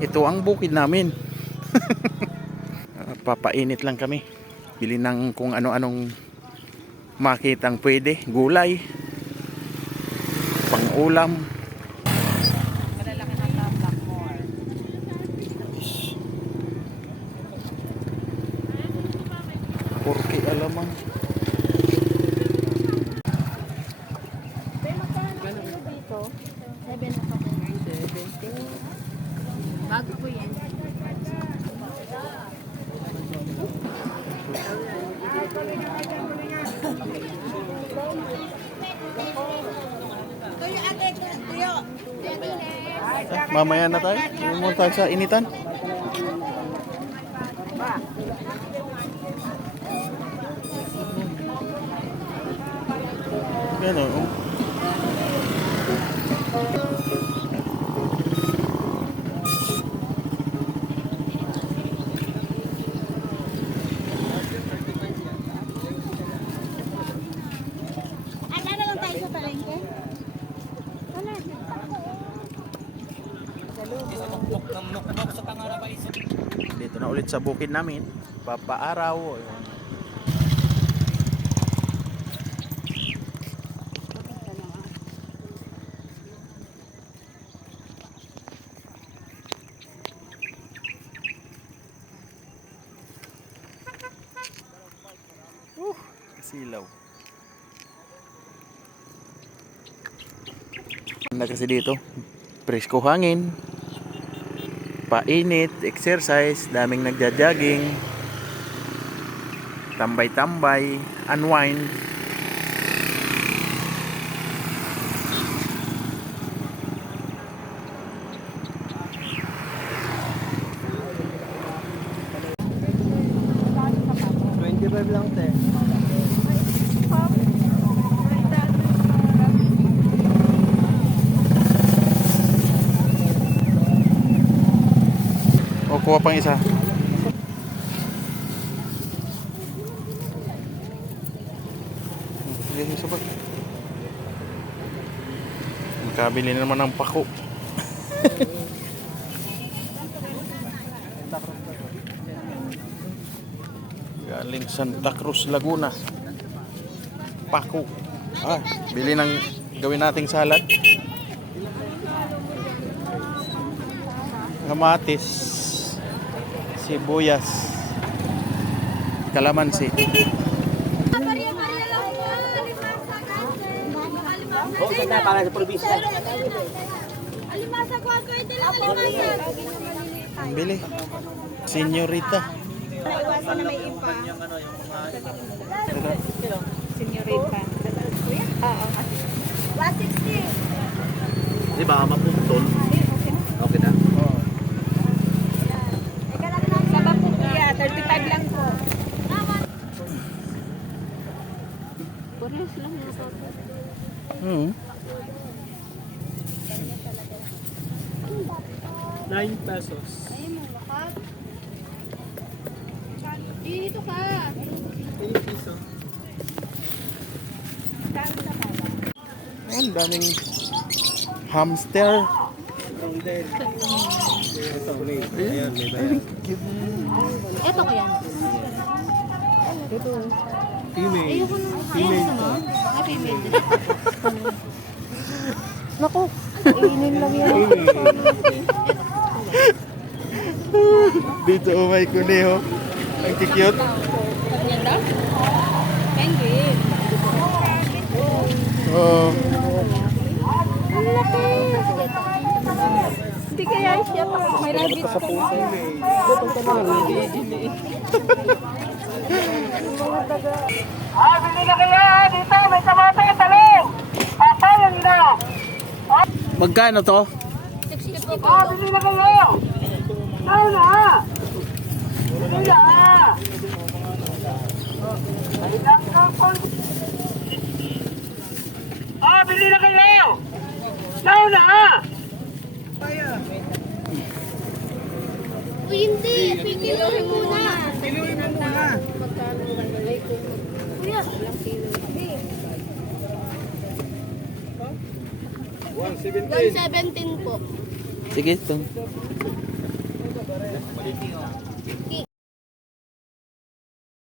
Ito ang bukid namin. Papainit lang kami. Bili ng kung ano-anong makitang pwede. Gulay, pang-ulam. Malalaki ng tapak more. Porke alamang. Dito, 7 na ako. 70. Bago po yan. Mamaya na tayo. Hindi mo tayo sa initan. Gano'n. Oh. Ano lang tayo sa palengke? Wala. Dito na ulit sa bukid namin. Papaaraw. Ayun. Kasilaw. Na kasi dito. Presko hangin. Painit, exercise, daming nagja-jogging. Tambay-tambay, unwind. Lang te. O, kuha pang isa. Sige, isa pa. Magkabili na naman ng pako. Galing Santa Cruz, Laguna. Pako. Bili ng gawin nating salad. Kamatis, sibuyas, kalamansi. Oh, saan na para sa probinsya? Alimasa ko ako ito lang alimasa. Ang bili. Senyorita. Naiwasan na may ipa. Senyorita. Oo. 160. Di ba maputol? Okay na. Sa Bapukya, 35 lang po. Parehas lang yung Hmm. 9 pesos. ayun mo, lakat. Dito ka. 8 piso. Ang daming hamster. Ito, may. Ayan, may bayan. Eto ko yan. Ito. Female. Ayoko nung Female gusto mo? to. Ay, female. Naku, inin lang yan. Dito may kuneho. Ang cute. Yan daw? Penguin. Oh. Ang laki. Hindi kaya siya pa. May rabbit Sa ka. puso. Bili na kayo dito, may kamote, talong. Papayan na. Magkano to? 60 po. Bili na kayo. Now na. Bili na. Ilang kapon. Bili na kayo. Now na. Uy, hindi. Pikiluhin muna. Pinuwi mo muna. Magkano nalagay ko? Kuya. Ilang kilo. 170. 117 po. Sige, ito. King.